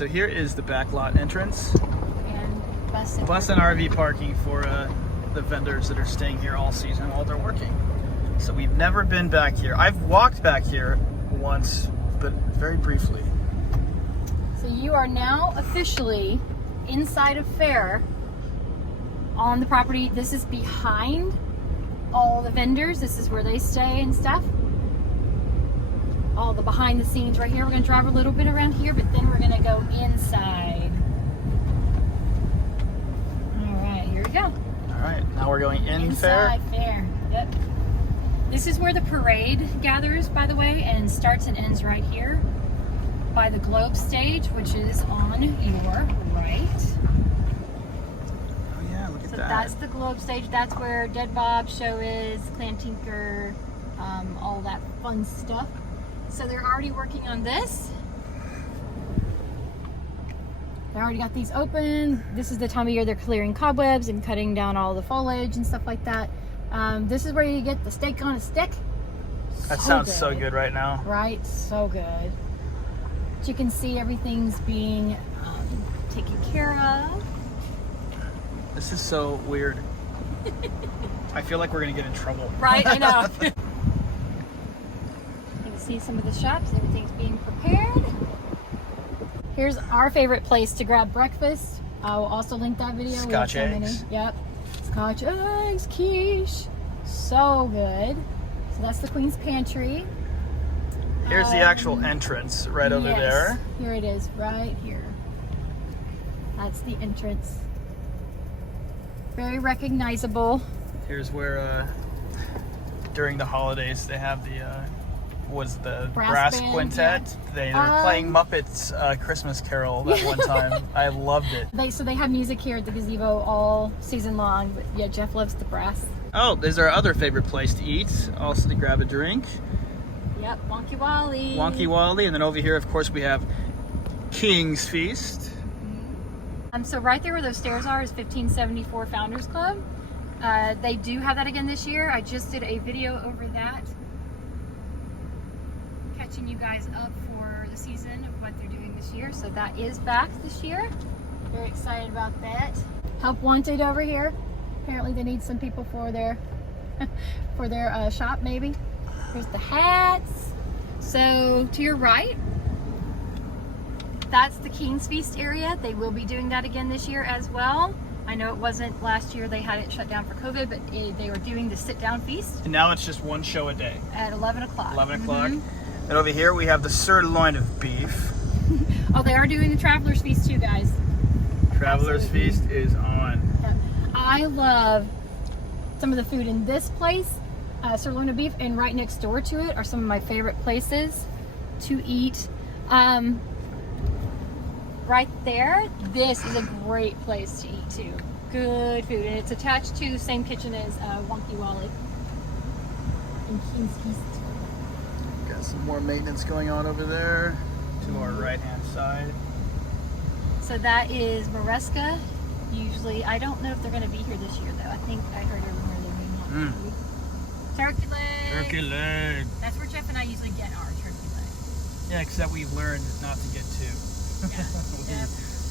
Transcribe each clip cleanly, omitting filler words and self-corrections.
so here is the back lot entrance. And Bus and RV parking for the vendors that are staying here all season while they're working. So we've never been back here. I've walked back here once, but very briefly. So you are now officially inside of Fair on the property. This is behind all the vendors. This is where they stay and stuff. All the behind the scenes right here. We're going to drive a little bit around here, but then we're going to go inside. All right, here we go. All right, now we're going in Inside Fair. Yep. This is where the parade gathers, by the way, and starts and ends right here by the Globe stage, which is on your right. Oh yeah, look at So that. that's the Globe stage. That's where Dead Bob's show is, Clam Tinker, all that fun stuff. So they're already working on this. They already got these open. This is the time of year they're clearing cobwebs and cutting down all the foliage and stuff like that. This is where you get the steak on a stick. That sounds so good right now. Right, so good. But you can see everything's being taken care of. This is so weird. I feel like we're gonna get in trouble. Right, I know. You can see some of the shops. Everything's being prepared. Here's our favorite place to grab breakfast. I'll also link that video. Scotch We have so many. eggs. Yep. Scotch eggs, quiche. So good. So that's the Queen's Pantry. Here's the actual entrance right over Yes, there. Here it is, right here. That's the entrance. Very recognizable. Here's where during the holidays they have the brass band, quintet. yeah. They were playing Muppets Christmas Carol that one time. I loved it. They have music here at the gazebo all season long. But yeah, Jeff loves the brass. Oh, there's our other favorite place to eat. Also to grab a drink. Yep, Wonky Wally. Wonky Wally. And then over here, of course, we have King's Feast. So right there where those stairs are is 1574 Founders Club. They do have that again this year. I just did a video over that, catching you guys up for the season of what they're doing this year. So that is back this year. Very excited about that. Help Wanted over here. Apparently they need some people for their shop maybe. Here's the hats. So to your right, that's the King's Feast area. They will be doing that again this year as well. I know it wasn't last year, they had it shut down for COVID, but they were doing the sit-down feast. And now it's just one show a day. At 11 o'clock. 11 o'clock. And over here we have the sirloin of beef. Oh, they are doing the Traveler's Feast too, guys. Traveler's Absolutely. Feast is on. I love some of the food in this place. Sirloin of beef, and right next door to it are some of my favorite places to eat. Right there, this is a great place to eat too. Good food, and it's attached to the same kitchen as Wonky Wally and King's Feast. Got some more maintenance going on over there to our right-hand side. So that is Maresca. Usually, I don't know if they're going to be here this year though. I think I heard a rumor they may not be. Turkey leg. Turkey leg. That's where Jeff and I usually get our turkey leg. Yeah, except we've learned not to get two. Yeah.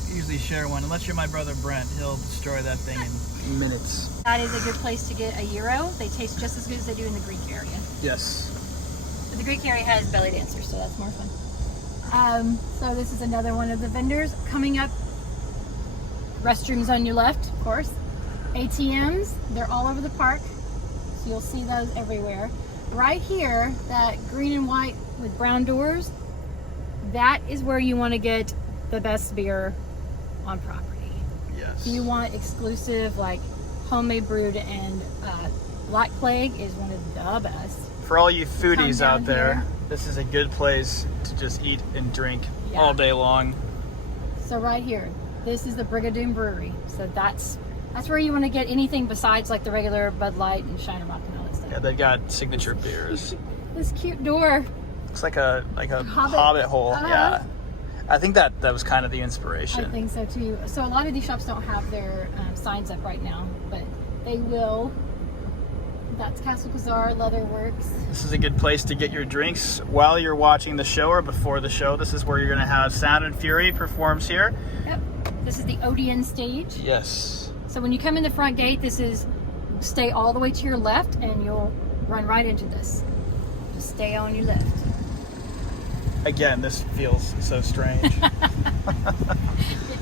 We usually share one. Unless you're my brother Brent, he'll destroy that thing in minutes. That is a good place to get a gyro. They taste just as good as they do in the Greek area. Yes. But the Greek area has belly dancers, so that's more fun. So this is another one of the vendors coming up. Restrooms on your left, of course. ATMs, they're all over the park. So you'll see those everywhere. Right here, that green and white with brown doors, that is where you want to get the best beer on property. Yes. If you want exclusive, like homemade brewed, and Black Plague is one of the best. For all you foodies Come down out there, here. this is a good place to just eat and drink all day long. So right here, this is the Brigadoon Brewery. So that's where you want to get anything besides like the regular Bud Light and Shiner Rock and all that stuff. Yeah, they've got signature beers. This cute door. Looks like a hobbit hole. Yeah. I think that was kind of the inspiration. I think so too. So a lot of these shops don't have their signs up right now, but they will That's Castle Bazaar, Leatherworks. This is a good place to get your drinks while you're watching the show or before the show. This is where you're going to have Sound and Fury performs here. Yep. This is the Odeon stage. Yes. So when you come in the front gate, stay all the way to your left and you'll run right into this. Just stay on your left. Again, this feels so strange. It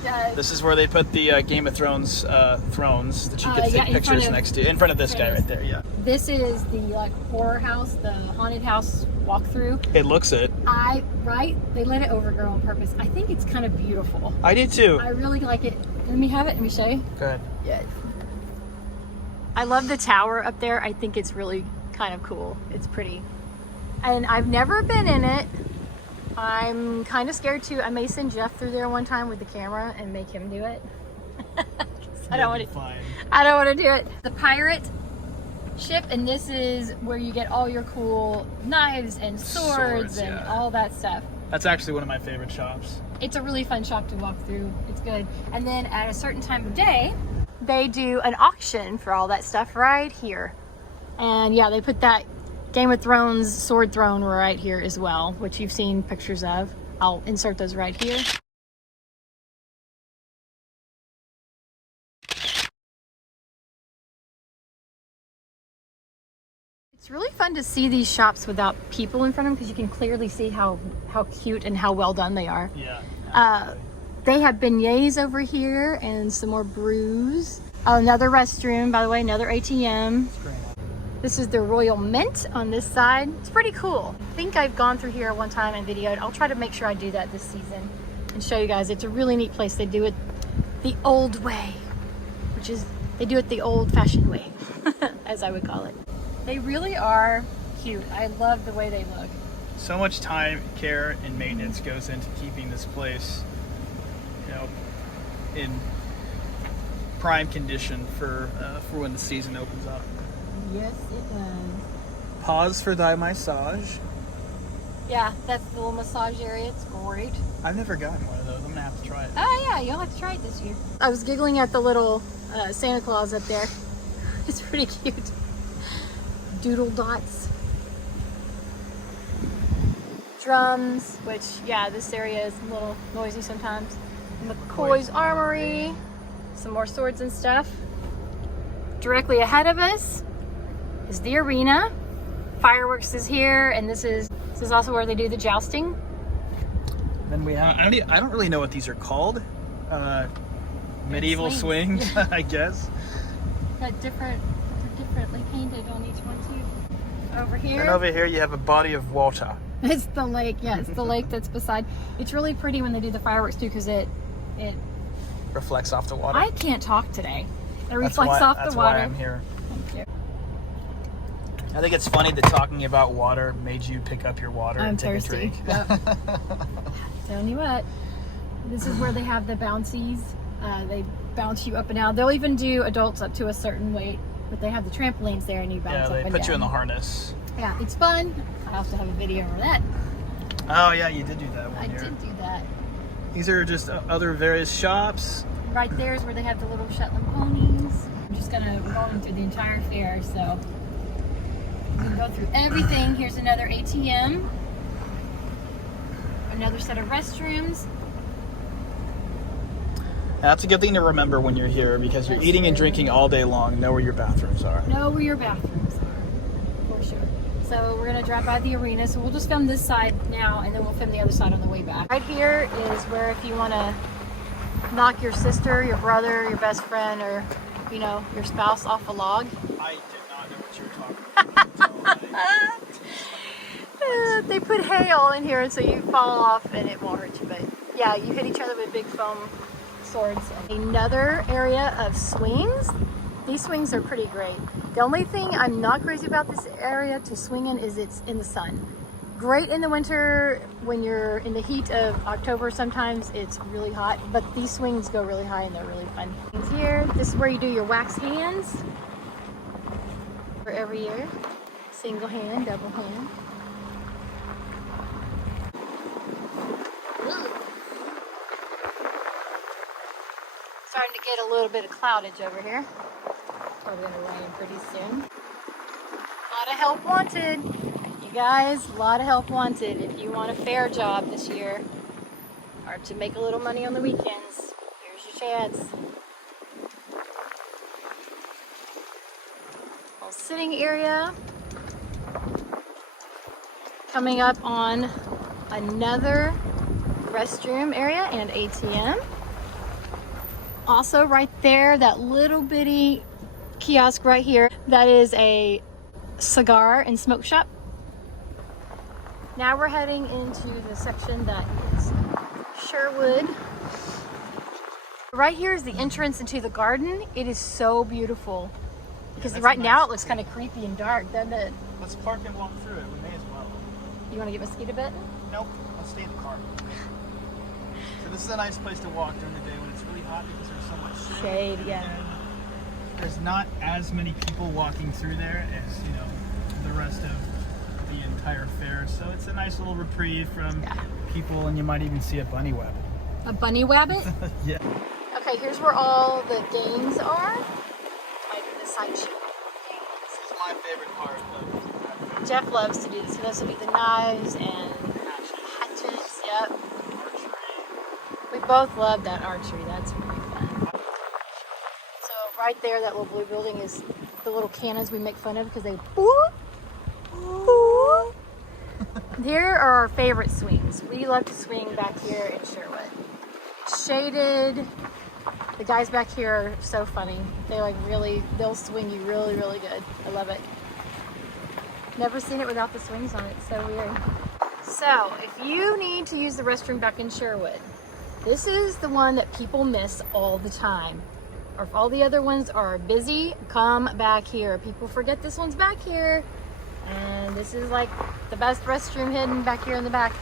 does. This is where they put the Game of Thrones thrones that you can take pictures next to. In front of this guy right there, yeah. This is the horror house, the haunted house walkthrough. It looks it. Right? They let it overgrow on purpose. I think it's kind of beautiful. I do too. I really like it. Let me have it. Let me show you. Go ahead. Yes. I love the tower up there. I think it's really kind of cool. It's pretty. And I've never been in it. I'm kind of scared too. I may send Jeff through there one time with the camera and make him do it. I don't want to do it. The pirate ship, and this is where you get all your cool knives and swords and all that stuff. That's actually one of my favorite shops. It's a really fun shop to walk through. It's good. And then at a certain time of day, they do an auction for all that stuff right here. And yeah, they put that Game of Thrones sword throne right here as well, which you've seen pictures of. I'll insert those right here. It's really fun to see these shops without people in front of them because you can clearly see how cute and how well done they are. Yeah. They have beignets over here and some more brews. Oh, another restroom, by the way, another ATM. It's great. This is the Royal Mint on this side. It's pretty cool. I think I've gone through here one time and videoed. I'll try to make sure I do that this season and show you guys. It's a really neat place. They do it the old way, which is they do it the old-fashioned way, as I would call it. They really are cute. I love the way they look. So much time, care, and maintenance goes into keeping this place, in prime condition for when the season opens up. Yes, it does. Pause for thy massage. Yeah, that's the little massage area. It's great. I've never gotten one of those. I'm gonna have to try it. Oh yeah, you'll have to try it this year. I was giggling at the little Santa Claus up there. It's pretty cute. Doodle dots. Drums, which, yeah, this area is a little noisy sometimes. McCoy's Armory. Some more swords and stuff. Directly ahead of us is the arena. Fireworks is here, and this is also where they do the jousting. Then we have, I don't really know what these are called. Medieval swings, yeah. I guess. Got differently painted on each one too. Over here. And over here you have a body of water. It's the lake, yeah, it's the lake that's beside. It's really pretty when they do the fireworks too, because it reflects off the water. I can't talk today. It reflects off the water. That's why I'm here. Thank you. I think it's funny that talking about water made you pick up your water and take thirsty. a drink. Yep. Telling you what, this is where they have the bouncies. They bounce you up and down. They'll even do adults up to a certain weight, but they have the trampolines there and you bounce up and down. Yeah, they put you in the harness. Yeah, it's fun. I also have a video of that. Oh yeah, you did do that one. I did do that. These are just other various shops. Right there is where they have the little Shetland ponies. I'm just gonna roll them through the entire fair, so we can go through everything. Here's another ATM, another set of restrooms. That's a good thing to remember when you're here because you're eating and drinking all day long. Know where your bathrooms are. Know where your bathrooms are, for sure. So we're gonna drive by the arena, so we'll just film this side now and then we'll film the other side on the way back. Right here is where if you wanna knock your sister, your brother, your best friend, or your spouse off a log. I did not know what you were talking about. They put hail in here so you fall off and it won't hurt you, but yeah, you hit each other with big foam swords. Another area of swings. These swings are pretty great. The only thing I'm not crazy about this area to swing in is it's in the sun. Great in the winter when you're in the heat of October. Sometimes it's really hot, but these swings go really high and they're really fun. Here, this is where you do your wax hands for every year. Single hand, double hand. Starting to get a little bit of cloudage over here. Probably gonna rain pretty soon. help wanted. You guys, a lot of help wanted if you want a fair job this year or to make a little money on the weekends. Here's your chance. Little sitting area. Coming up on another restroom area and ATM. Also right there, that little bitty kiosk right here, that is a cigar and smoke shop. Now we're heading into the section that is Sherwood. Right here is the entrance into the garden. It is so beautiful. Because right now it looks kind of creepy and dark, doesn't it? Let's park and walk through it. We may as well. You want to get mosquito bitten? Nope. Let's stay in the car. So this is a nice place to walk during the day when it's really hot because there's so much Shade, yeah. There's not as many people walking through there as, you know, the rest of the entire fair. So it's a nice little reprieve from people, and you might even see a bunny rabbit. A bunny rabbit? Yeah. Okay, here's where all the games are. Like the side sheet. This is my favorite part of Jeff loves to do this. So this will be the knives and hatchets. Yep. archery. We both love that archery. That's pretty fun. So right there, that little blue building is the little cannons we make fun of because they whoop, whoop. Here are our favorite swings. We love to swing back here in Sherwood. Shaded. The guys back here are so funny. They like really, they'll swing you really, really good. I love it. Never seen it without the swings on it. It's so weird. So if you need to use the restroom back in Sherwood, this is the one that people miss all the time. Or if all the other ones are busy, come back here. People forget this one's back here. And this is like the best restroom hidden back here in the back.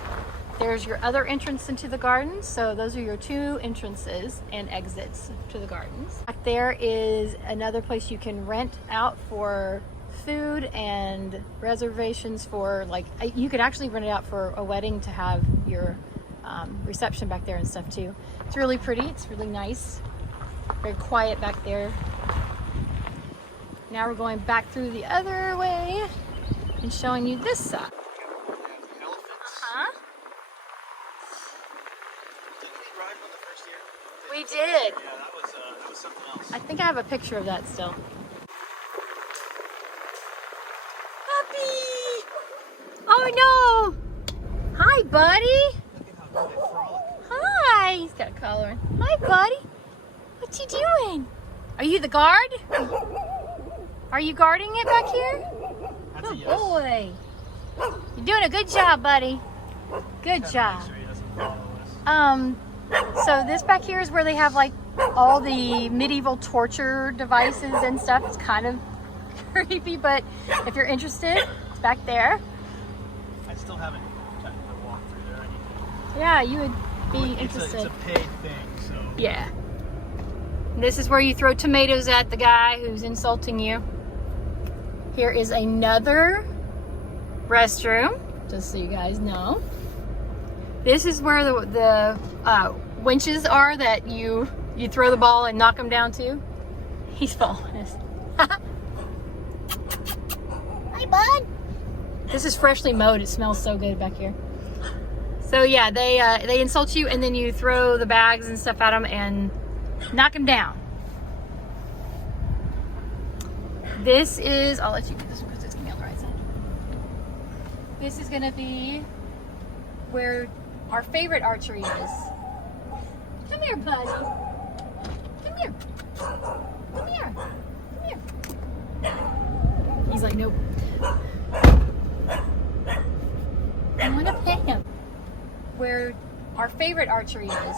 There's your other entrance into the gardens. So those are your two entrances and exits to the gardens. Back there is another place you can rent out for food and reservations for, like, you could actually rent it out for a wedding to have your reception back there and stuff too. It's really pretty. It's really nice. Very quiet back there. Now we're going back through the other way and showing you this side. We did. Yeah, that was something else. I think I have a picture of that still. Puppy! Oh no! Hi, buddy. Look at how good they frolic. Hi. He's got a collar on. Hi, buddy. What you doing? Are you the guard? Are you guarding it back here? That's a Good yes. boy. You're doing a good job, buddy. Good job. Make sure he doesn't follow us. So this back here is where they have like all the medieval torture devices and stuff. It's kind of creepy, but if you're interested, it's back there. I still haven't technically walked through there. Yeah, you would be It's interested. a paid thing, so. Yeah. This is where you throw tomatoes at the guy who's insulting you. Here is another restroom, just so you guys know. This is where the winches are that you throw the ball and knock them down to. He's following us. Hi, bud. This is freshly mowed. It smells so good back here. So yeah, they insult you and then you throw the bags and stuff at them and knock them down. This is, I'll let you get this one because it's gonna be on the right side. This is gonna be where our favorite archery is. Come here, buddy. Come here. Come here. Come here. He's like, nope. I want to pet him. Where our favorite archery is.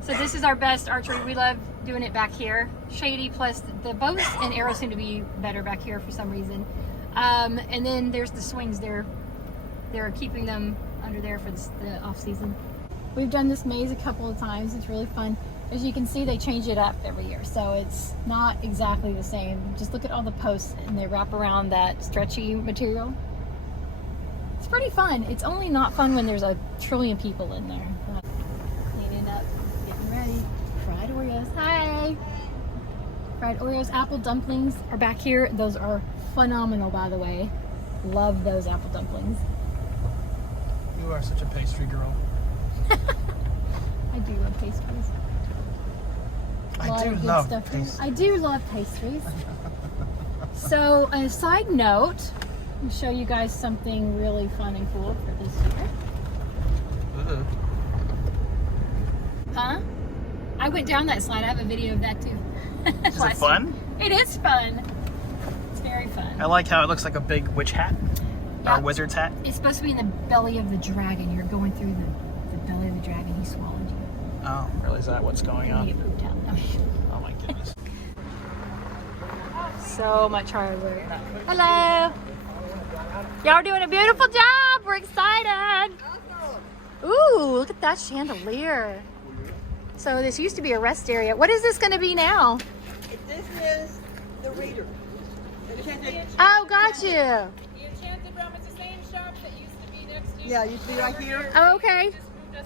So this is our best archery. We love doing it back here. Shady, plus the bows and arrows seem to be better back here for some reason. And then there's the swings. They're keeping them under there for the off season. We've done this maze a couple of times. It's really fun. As you can see, they change it up every year, so it's not exactly the same. Just look at all the posts and they wrap around that stretchy material. It's pretty fun. It's only not fun when there's a trillion people in there. Cleaning up, getting ready. Fried Oreos. Hi! Fried Oreos, apple dumplings are back here. Those are phenomenal, by the way. Love those apple dumplings. You are such a pastry girl. I do love pastries. I do love pastries. I do love pastries. So, a side note, I'll show you guys something really fun and cool for this year. Huh? I went down that slide. I have a video of that too. Is it fun? It is fun. It's very fun. I like how it looks like a big witch hat. Or a wizard's hat. It's supposed to be in the belly of the dragon. You're going through the belly of the dragon. He swallowed you. Oh, really? Is that what's going on? You get pooped out. Oh my goodness. So much hardware. Hello. Y'all are doing a beautiful job. We're excited. Ooh, look at that chandelier. So this used to be a rest area. What is this going to be now? This is the reader. Oh, got you. The Enchanted Realm is the same shop that used to be next to. Yeah, you see right here? Oh, okay.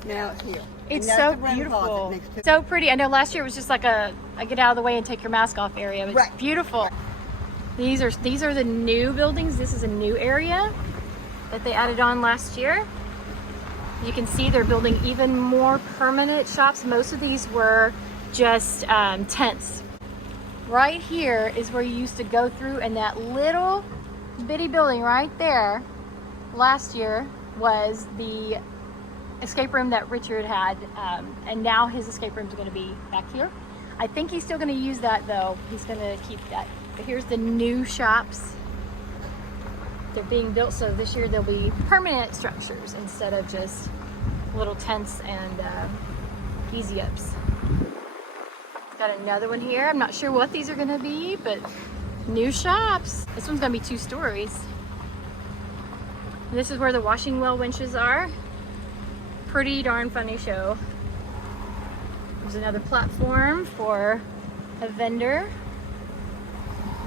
Now it's here. It's And so that's the room beautiful. closet next to it. So pretty. I know last year it was just like a get out of the way and take your mask off area. It's Right. beautiful. These are the new buildings. This is a new area that they added on last year. You can see they're building even more permanent shops. Most of these were just tents. Right here is where you used to go through, and that little bitty building right there last year was the escape room that Richard had, and now his escape room is going to be back here. I think he's still going to use that though. He's going to keep that. But here's the new shops. They're being built, so this year they'll be permanent structures instead of just little tents and easy ups. Got another one here. I'm not sure what these are going to be, but new shops. This one's going to be 2 stories. And this is where the washing well winches are. Pretty darn funny show. There's another platform for a vendor.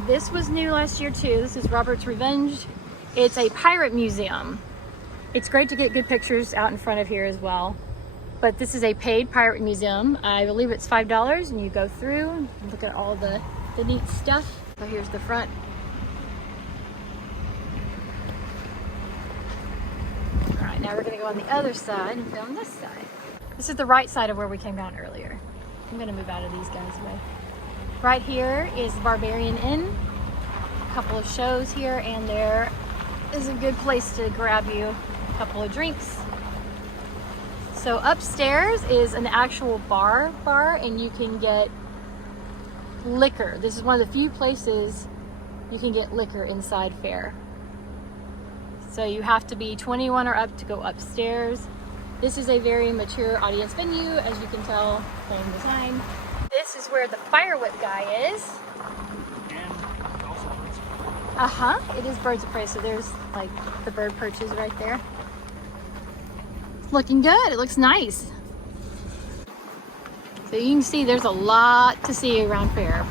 This was new last year too. This is Robert's Revenge. It's a pirate museum. It's great to get good pictures out in front of here as well. But this is a paid pirate museum. I believe it's $5 and you go through and look at all the neat stuff. So here's the front. All right, now we're gonna go on the other side and film this side. This is the right side of where we came down earlier. I'm gonna move out of these guys' way. Right here is Barbarian Inn. A couple of shows here, and there is a good place to grab you a couple of drinks. So upstairs is an actual bar, and you can get liquor. This is one of the few places you can get liquor inside Fair. So you have to be 21 or up to go upstairs. This is a very mature audience venue, as you can tell from the sign. This is where the fire whip guy is. And also It is birds of prey, so there's like the bird perches right there. Looking good, it looks nice. So you can see there's a lot to see around Fair.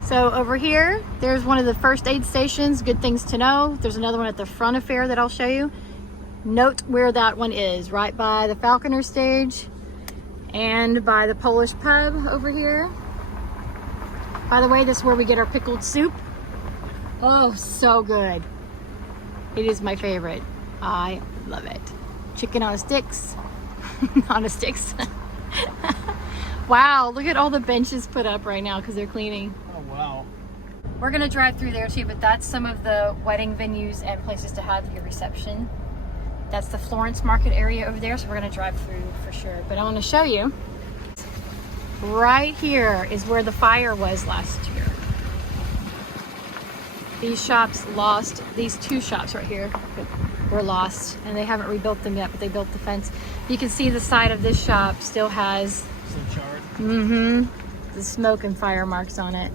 So over here, there's one of the first aid stations, good things to know. There's another one at the front of Fair that I'll show you. Note where that one is, right by the Falconer stage and by the Polish pub over here. By the way, this is where we get our pickled soup. Oh, so good. It is my favorite. I love it. Chicken on sticks. On a sticks. Wow, look at all the benches put up right now because they're cleaning. oh wow. We're gonna drive through there too, but that's some of the wedding venues and places to have your reception. That's the Florence Market area over there, so we're gonna drive through for sure. But I wanna show you. Right here is where the fire was last year. These shops lost, these 2 shops right here were lost, and they haven't rebuilt them yet, but they built the fence. You can see the side of this shop still has So charred. the smoke and fire marks on it.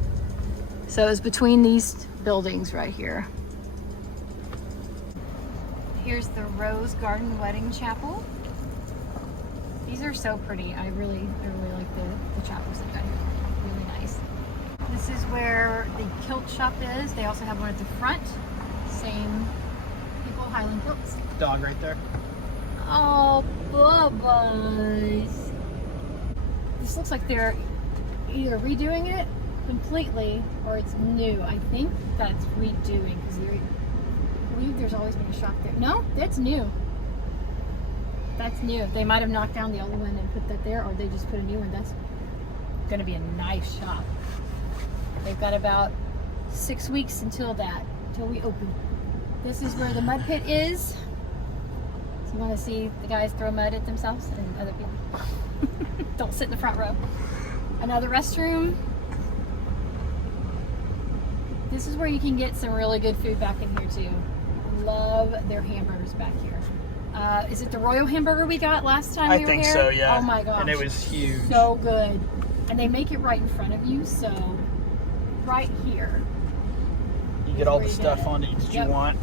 So it was between these buildings right here. Here's the Rose Garden Wedding Chapel. These are so pretty. I really like the chapels they've done. Really nice. This is where the kilt shop is. They also have one at the front. Same people, Highland kilts. Dog right there. Oh, bubbles. This looks like they're either redoing it completely, or it's new. I think that's redoing because I believe there's always been a shop there. No, that's new. That's new. They might have knocked down the old one and put that there, or they just put a new one. That's going to be a nice shop. They've got about 6 weeks until we open. This is where the mud pit is. So you want to see the guys throw mud at themselves and other people. Don't sit in the front row. Another restroom. This is where you can get some really good food back in here too. Love their hamburgers back here. Is it the Royal Hamburger we got last time we were here? I think so, yeah. Oh my gosh. And it was huge. So good. And they make it right in front of you, so right here. You get all the stuff on it that you want.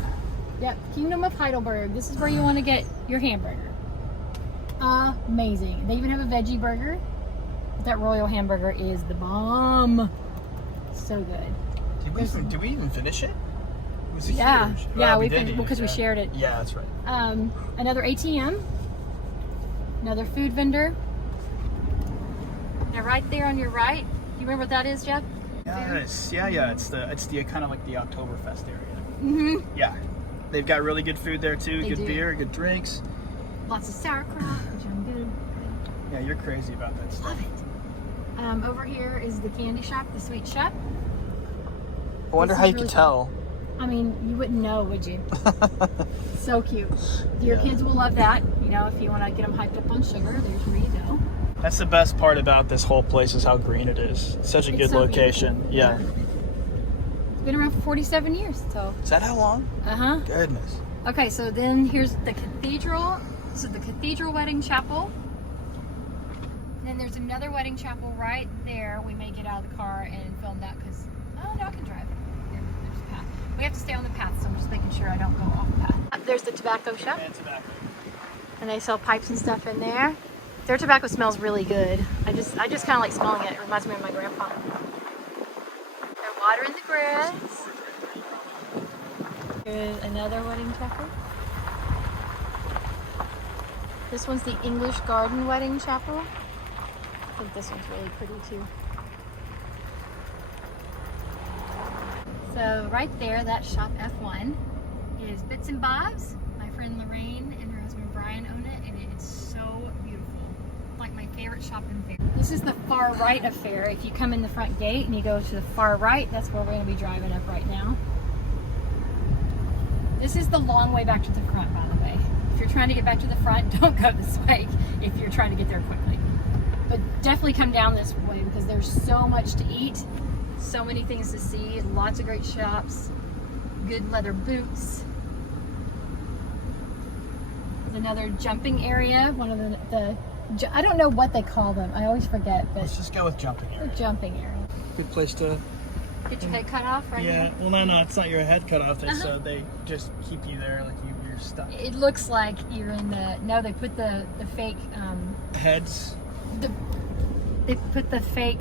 Yep, Kingdom of Heidelberg. This is where you want to get your hamburger. Amazing. They even have a veggie burger. That Royal Hamburger is the bomb. So good. Did we even finish it? Was it Yeah, huge? yeah, we did finished because we shared it. Yeah, that's right. Another ATM. Another food vendor. Now right there on your right, you remember what that is, Jeff? Yes, yeah. It's the kind of like the Oktoberfest area. Mm-hmm. Yeah, they've got really good food there too. They Good do. beer, good drinks. Lots of sauerkraut, which I'm good. Yeah, you're crazy about that stuff. Love it. Over here is the candy shop, the sweet shop. I wonder This how is you really could tell. I mean, you wouldn't know, would you? So cute. Your kids will love that. You know, if you want to get them hyped up on sugar, there's where you go. That's the best part about this whole place is how green it is. It's such a It's good so location. beautiful. Yeah. It's been around for 47 years, so. Is that how long? Uh-huh. Goodness. Okay, so then here's the Cathedral. This is the Cathedral Wedding Chapel. And then there's another wedding chapel right there. We may get out of the car and film that because, oh no, I can drive. There's a path. We have to stay on the path, so I'm just making sure I don't go off the path. There's the tobacco shop. And tobacco. And they sell pipes and stuff in there. Their tobacco smells really good. I just kind of like smelling it. It reminds me of my grandpa. They're watering the grass. Here's another wedding chapel. This one's the English Garden Wedding Chapel. I think this one's really pretty too. So right there, that shop F1 is Bits and Bobs. My friend Lorraine and her husband Brian own it, and it's so beautiful. Like my favorite shop in Fair. This is the far right of Fair. If you come in the front gate and you go to the far right, that's where we're going to be driving up right now. This is the long way back to the front, by the way. If you're trying to get back to the front, don't go this way if you're trying to get there quickly. But definitely come down this way because there's so much to eat, so many things to see, lots of great shops, good leather boots. There's another jumping area, one of the I don't know what they call them, I always forget, but Let's just go with jumping the area. jumping area. Good place to. Get your head cut off right Yeah. here. Well, no, it's not your head cut off. Uh-huh. They just keep you there like you're stuck. It looks like you're in the, no, they put the fake, Heads. they put the fake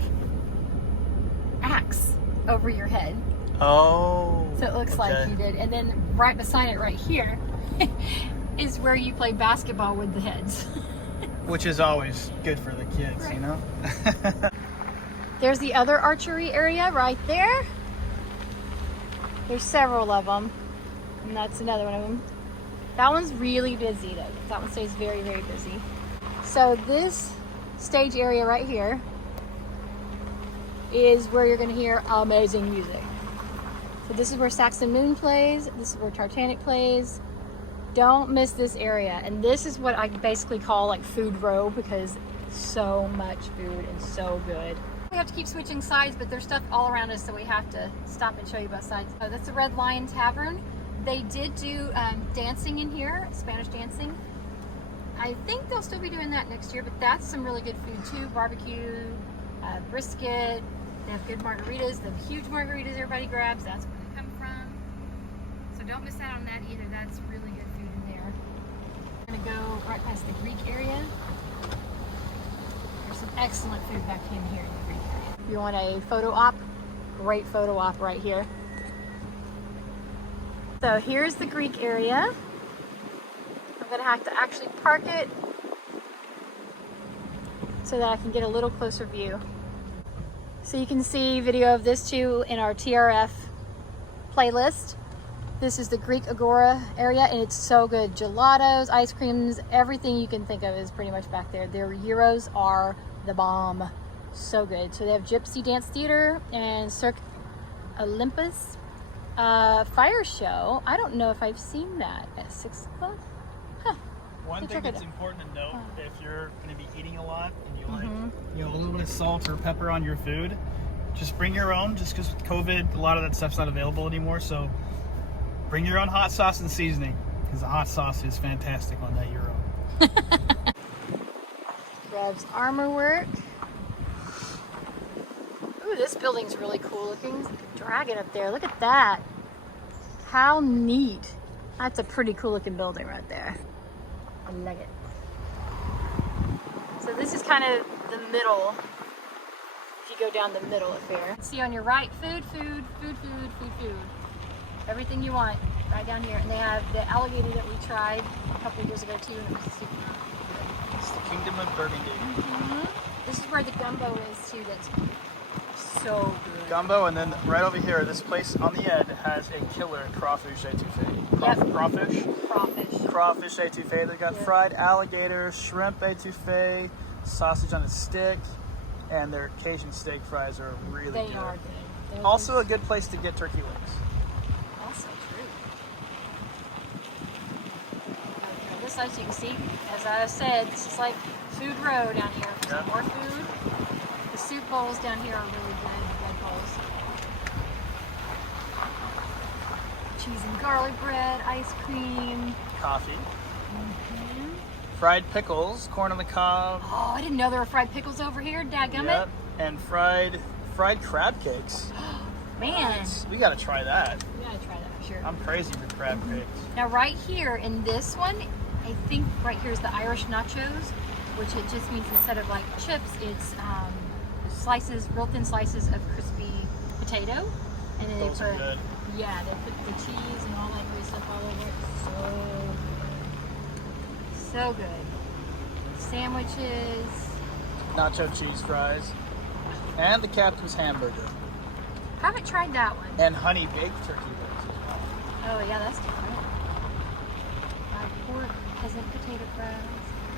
axe over your head. Oh. So it looks like you did. And then right beside it right here is where you play basketball with the heads. Which is always good for the kids, Right. you know? There's the other archery area right there. There's several of them. And that's another one of them. That one's really busy though. That one stays very, very busy. So this stage area right here is where you're going to hear amazing music. So this is where Saxon Moon plays. This is where Titanic plays. Don't miss this area. And this is what I basically call like food row because so much food and so good. We have to keep switching sides, but there's stuff all around us, so we have to stop and show you both sides. So that's the Red Lion Tavern. They did do dancing in here, Spanish dancing. I think they'll still be doing that next year, but that's some really good food too. Barbecue, brisket. They have good margaritas. The huge margaritas everybody grabs, that's where they come from. So don't miss out on that either. That's really good food in there. We're gonna go right past the Greek area. There's some excellent food back in here in the Greek area. If you want a photo op, great photo op right here. So here's the Greek area. I'm gonna have to actually park it so that I can get a little closer view. So you can see video of this too in our TRF playlist. This is the Greek Agora area, and it's so good. Gelatos, ice creams, everything you can think of is pretty much back there. Their gyros are the bomb. So good. So they have Gypsy Dance Theater and Cirque Olympus fire show. I don't know if I've seen that at 6 o'clock. Huh. One thing that's important to note, if you're going to be eating a lot and you like, a little bit of salt or pepper on your food, just bring your own. Just because COVID, a lot of that stuff's not available anymore. So bring your own hot sauce and seasoning, because the hot sauce is fantastic on that gyro. Rev's Armor Work. Ooh, this building's really cool looking. There's a dragon up there. Look at that. How neat. That's a pretty cool looking building right there. I like it. So this is kind of the middle. If you go down the middle of here. See on your right, food. Everything you want right down here. And they have the alligator that we tried a couple of years ago too, and it was super good. It's the Kingdom of Burgundy. This is where the gumbo is too. That's so good. Gumbo, and then right over here, this place on the end has a killer crawfish etouffee. Crawfish etouffee. They got fried alligator, shrimp etouffee, sausage on a stick, and their Cajun steak fries are really good. They are good. Also a good place to get turkey wings. Also true. Okay, this, as you can see, as I said, this is like food row down here. Some more food. The soup bowls down here are really good. Bread bowls. Cheese and garlic bread, ice cream. Coffee. Fried pickles, corn on the cob. Oh, I didn't know there were fried pickles over here. Dadgummit. Yep. And fried crab cakes. Man. We gotta try that. We gotta try that for sure. I'm crazy for crab cakes. Now right here in this one, I think right here is the Irish nachos, which it just means instead of like chips, it's slices, real thin slices of crispy potato. And then Those they are put, good. yeah, they put the cheese and all that great stuff all over it. So good. Sandwiches. Nacho cheese fries. And the captain's hamburger. Haven't tried that one. And honey baked turkey wings as well. Oh yeah, that's different. Pork, peasant potato fries.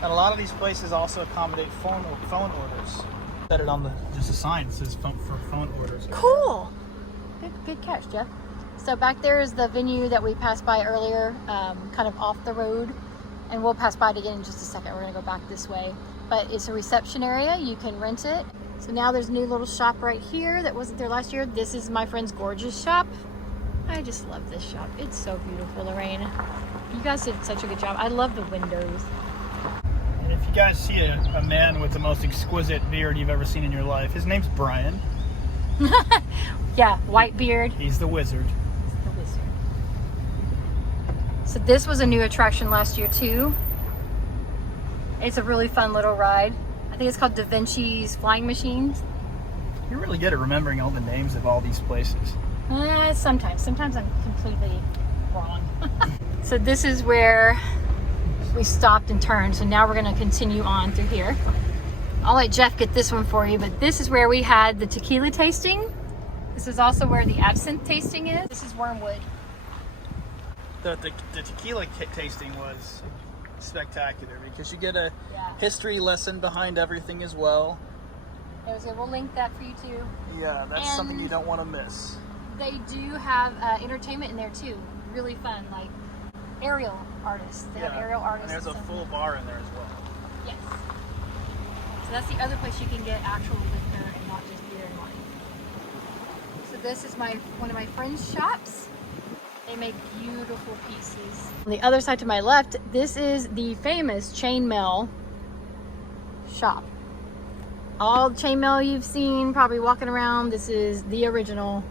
And a lot of these places also accommodate phone orders. Set it on just a sign that says phone orders. Cool. Good catch, Jeff. So back there is the venue that we passed by earlier, kind of off the road. And we'll pass by it again in just a second. We're gonna go back this way. But it's a reception area, you can rent it. So now there's a new little shop right here that wasn't there last year. This is my friend's gorgeous shop. I just love this shop. It's so beautiful, Lorraine. You guys did such a good job. I love the windows. And if you guys see a man with the most exquisite beard you've ever seen in your life, his name's Brian. Yeah, white beard. He's the wizard. The wizard. So this was a new attraction last year too. It's a really fun little ride. I think it's called Da Vinci's Flying Machines. You're really good at remembering all the names of all these places. Sometimes I'm completely wrong. So this is where we stopped and turned. So now we're gonna continue on through here. I'll let Jeff get this one for you, but this is where we had the tequila tasting. This is also where the absinthe tasting is. This is Wormwood. The tequila tasting was spectacular because you get a history lesson behind everything as well. There's a, we'll link that for you too. Yeah, that's something you don't want to miss. They do have entertainment in there too. Really fun, like aerial artists. They have aerial artists. And there's a full bar in there as well. Yes. So that's the other place you can get actual liquor and not just beer and wine. So this is one of my friend's shops. They make beautiful pieces. On the other side to my left, this is the famous Chainmail Shop. All chainmail you've seen probably walking around, this is the original.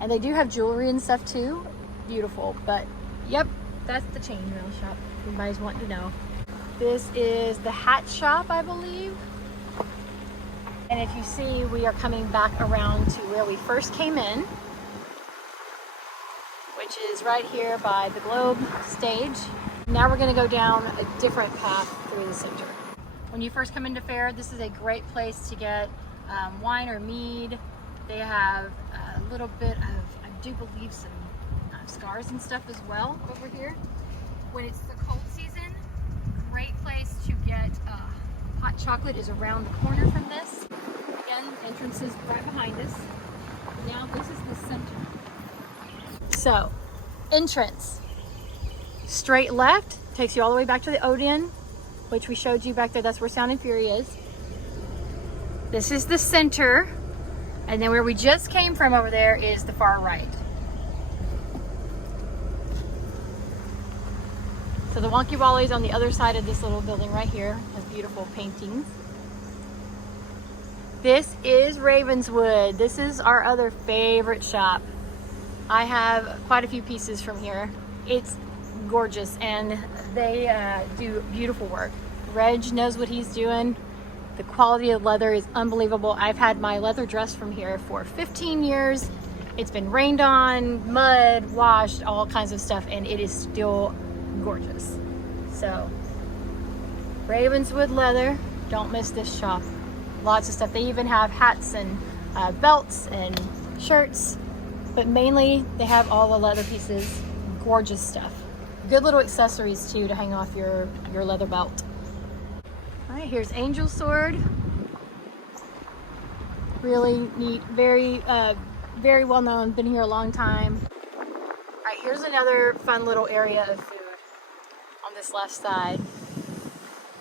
And they do have jewelry and stuff too. Beautiful, but yep, that's the Chainmail Shop. If anybody's wanting to know. This is the hat shop, I believe. And if you see, we are coming back around to where we first came in, which is right here by the Globe stage. Now we're gonna go down a different path through the center. When you first come into Fair, this is a great place to get wine or mead, They have a little bit of, I do believe, some scars and stuff as well over here. When it's the cold season, great place to get hot chocolate is around the corner from this. Again, entrance is right behind us. Now this is the center. So, entrance. Straight left takes you all the way back to the Odeon, which we showed you back there. That's where Sound and Fury is. This is the center. And then where we just came from over there is the far right. So the Wonky Wally is on the other side of this little building right here. Has beautiful paintings. This is Ravenswood. This is our other favorite shop. I have quite a few pieces from here. It's gorgeous and they do beautiful work. Reg knows what he's doing. The quality of leather is unbelievable. I've had my leather dress from here for 15 years. It's been rained on, mud, washed, all kinds of stuff, and it is still gorgeous. So, Ravenswood Leather, don't miss this shop. Lots of stuff. They even have hats and belts and shirts, but mainly they have all the leather pieces. Gorgeous stuff. Good little accessories too to hang off your leather belt. All right, here's Angel Sword. Really neat, very well known, been here a long time. All right, here's another fun little area of food on this left side.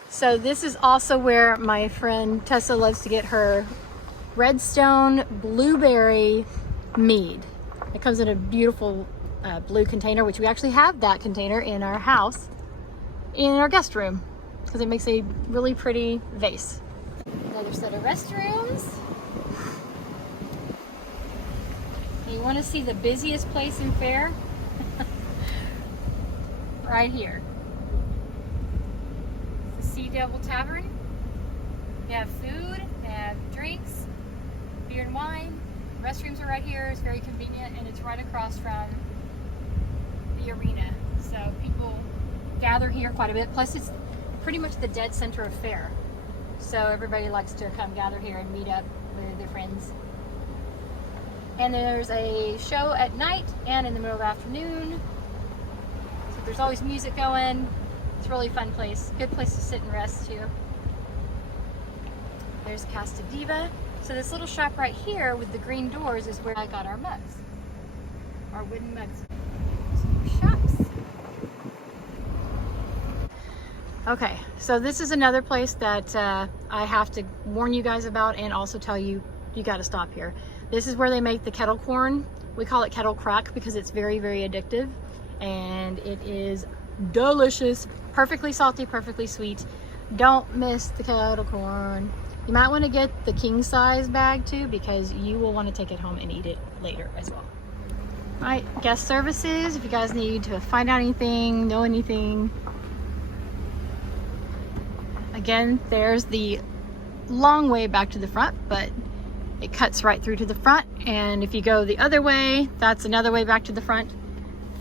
So this is also where my friend Tessa loves to get her Redstone Blueberry Mead. It comes in a beautiful blue container, which we actually have that container in our house, in our guest room, because it makes a really pretty vase. Another set of restrooms. You want to see the busiest place in Fair? Right here. The Sea Devil Tavern. They have food, they have drinks, beer and wine. Restrooms are right here. It's very convenient, and it's right across from the arena. So people gather here quite a bit. Plus, it's pretty much the dead center of Fair. So everybody likes to come gather here and meet up with their friends. And there's a show at night and in the middle of the afternoon. So there's always music going. It's a really fun place. Good place to sit and rest too. There's Casta Diva. So this little shop right here with the green doors is where I got our mugs. Our wooden mugs. Some more shops. Okay, so this is another place that I have to warn you guys about and also tell you, you gotta stop here. This is where they make the kettle corn. We call it kettle crack because it's very, very addictive and it is delicious, perfectly salty, perfectly sweet. Don't miss the kettle corn. You might want to get the king size bag too because you will want to take it home and eat it later as well. All right, guest services, if you guys need to find out anything, know anything. Again, there's the long way back to the front, but it cuts right through to the front, and if you go the other way, that's another way back to the front.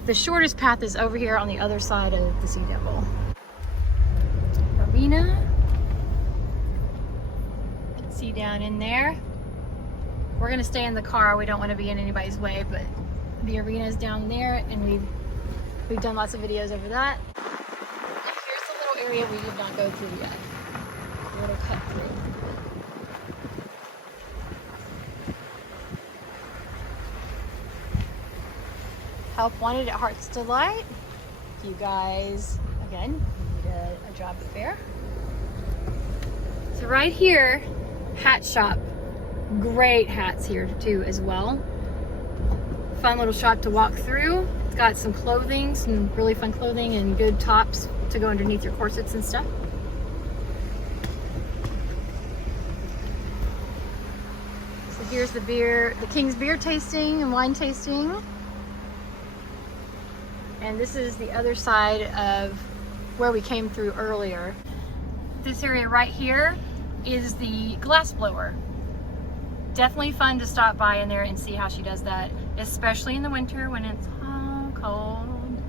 The shortest path is over here on the other side of the Sea Devil. Arena. You can see down in there. We're gonna stay in the car. We don't want to be in anybody's way, but the arena is down there, and we've done lots of videos over that. And here's the little area we did not go through yet. A little cut through. Help wanted at Heart's Delight. You guys, again, need a job at Fair. So right here, hat shop. Great hats here too as well. Fun little shop to walk through. It's got some clothing, some really fun clothing and good tops to go underneath your corsets and stuff. So here's the King's beer tasting and wine tasting. And this is the other side of where we came through earlier. This area right here is the glass blower. Definitely fun to stop by in there and see how she does that, especially in the winter when it's cold.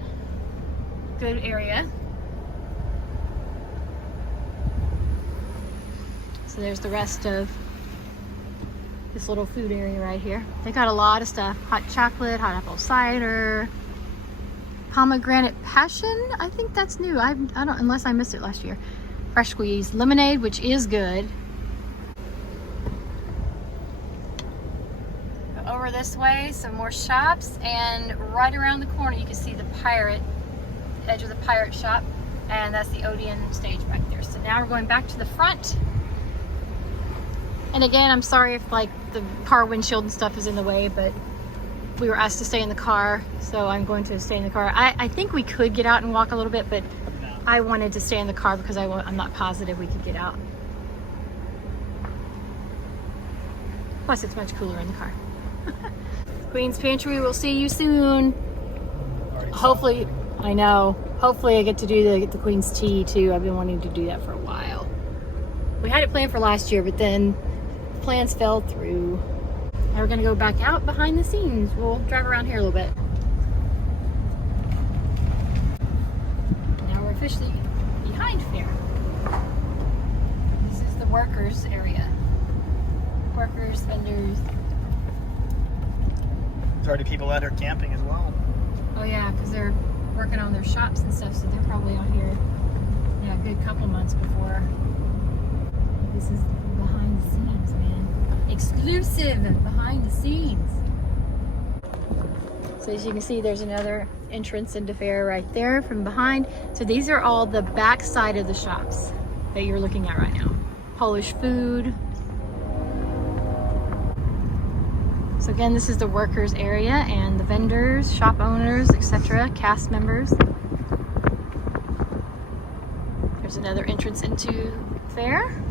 Good area. So there's the rest of This little food area right here. They got a lot of stuff. Hot chocolate, hot apple cider, pomegranate passion. I think that's new. I don't, unless I missed it last year. Fresh squeezed lemonade, which is good. Go over this way, some more shops, and right around the corner you can see the edge of the pirate shop, and that's the Odeon stage back there. So now we're going back to the front. And again, I'm sorry if like the car windshield and stuff is in the way, but we were asked to stay in the car, so I'm going to stay in the car. I think we could get out and walk a little bit, but I wanted to stay in the car because I'm not positive we could get out. Plus, it's much cooler in the car. Queen's Pantry, we'll see you soon. Hopefully, I know. Hopefully I get to do the Queen's Tea too. I've been wanting to do that for a while. We had it planned for last year, but then plans fell through. Now we're gonna go back out behind the scenes. We'll drive around here a little bit. Now we're officially behind fair. This is the workers area. Workers, vendors. There's already people out here camping as well. Oh yeah, because they're working on their shops and stuff, so they're probably out here, yeah, a good couple months before. This is behind the scenes, man. Exclusive behind the scenes. So as you can see, there's another entrance into fair right there from behind. So these are all the back side of the shops that you're looking at right now. Polish food. So again, this is the workers area and the vendors, shop owners, etc., cast members. There's another entrance into fair.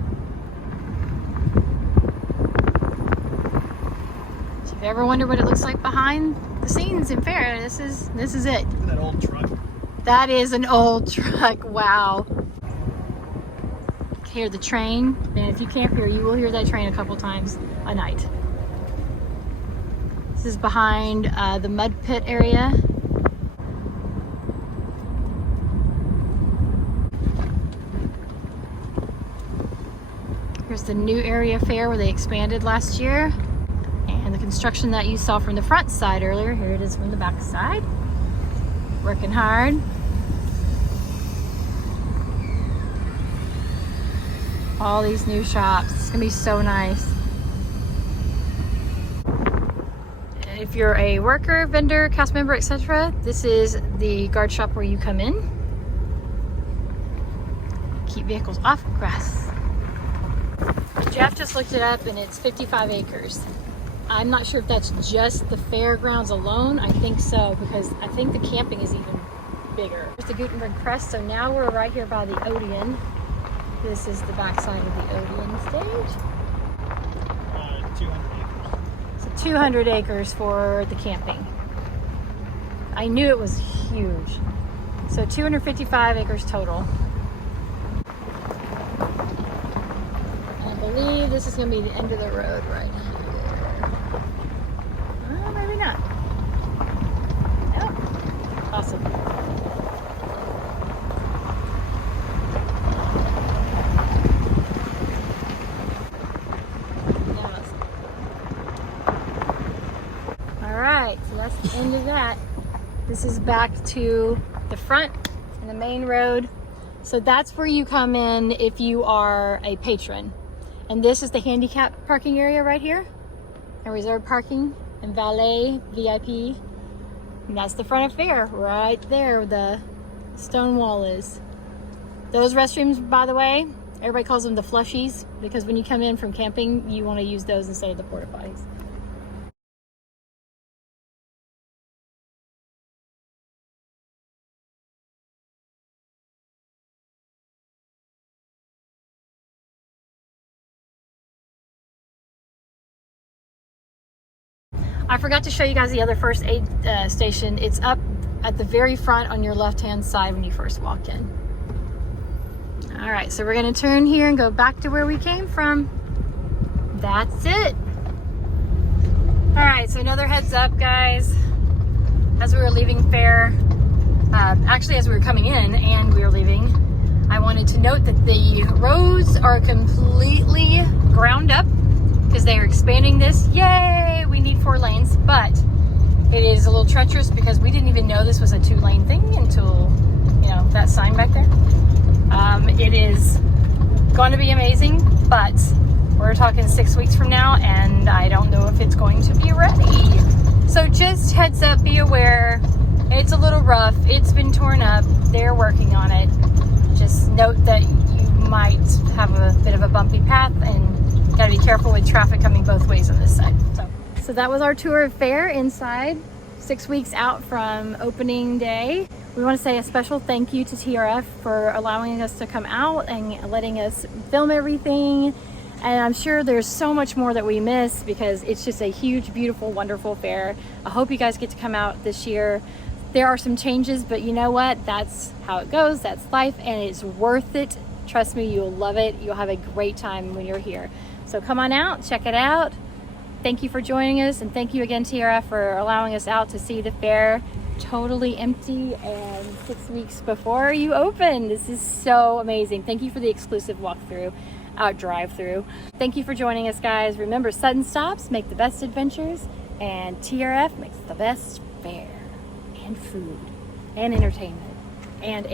So if you ever wonder what it looks like behind the scenes in fair, this is it. Look at that old truck. That is an old truck. Wow. You can hear the train, and if you camp here, you will hear that train a couple times a night. This is behind the mud pit area. Here's the new area fair where they expanded last year. And the construction that you saw from the front side earlier, here it is from the back side. Working hard. All these new shops. It's gonna be so nice. If you're a worker, vendor, cast member, etc., this is the guard shop where you come in. Keep vehicles off grass. Jeff just looked it up and it's 55 acres. I'm not sure if that's just the fairgrounds alone. I think so, because I think the camping is even bigger. There's the Gutenberg Press, so now we're right here by the Odeon. This is the backside of the Odeon stage. 200 acres. So 200 acres for the camping. I knew it was huge. So 255 acres total. And I believe this is going to be the end of the road right here. Oh, maybe not. Nope. Awesome. Alright, so that's the end of that. This is back to the front and the main road. So that's where you come in if you are a patron. And this is the handicap parking area right here. And reserved parking and valet, VIP. And that's the front of fair, right there where the stone wall is. Those restrooms, by the way, everybody calls them the flushies, because when you come in from camping, you want to use those instead of the porta potties. I forgot to show you guys the other first aid station. It's up at the very front on your left-hand side when you first walk in. All right, so we're gonna turn here and go back to where we came from. That's it. All right, so another heads up, guys. As we were leaving fair, actually as we were coming in and we were leaving, I wanted to note that the roads are completely ground up. because they are expanding this. Yay! We need 4 lanes, but it is a little treacherous because we didn't even know this was a 2-lane thing until, you know, that sign back there. It is going to be amazing, but we're talking 6 weeks from now, and I don't know if it's going to be ready. So just heads up, be aware. It's a little rough. It's been torn up. They're working on it. Just note that you might have a bit of a bumpy path, and gotta be careful with traffic coming both ways on this side. So that was our tour of fair inside, 6 weeks out from opening day. We want to say a special thank you to TRF for allowing us to come out and letting us film everything. And I'm sure there's so much more that we miss because it's just a huge, beautiful, wonderful fair. I hope you guys get to come out this year. There are some changes, but you know what? That's how it goes. That's life, and it's worth it. Trust me, you'll love it. You'll have a great time when you're here. So come on out, check it out. Thank you for joining us, and thank you again, TRF, for allowing us out to see the fair totally empty and 6 weeks before you open. This is so amazing. Thank you for the exclusive walkthrough, drive-through. Thank you for joining us, guys. Remember, Sutton stops make the best adventures, and TRF makes the best fair and food and entertainment and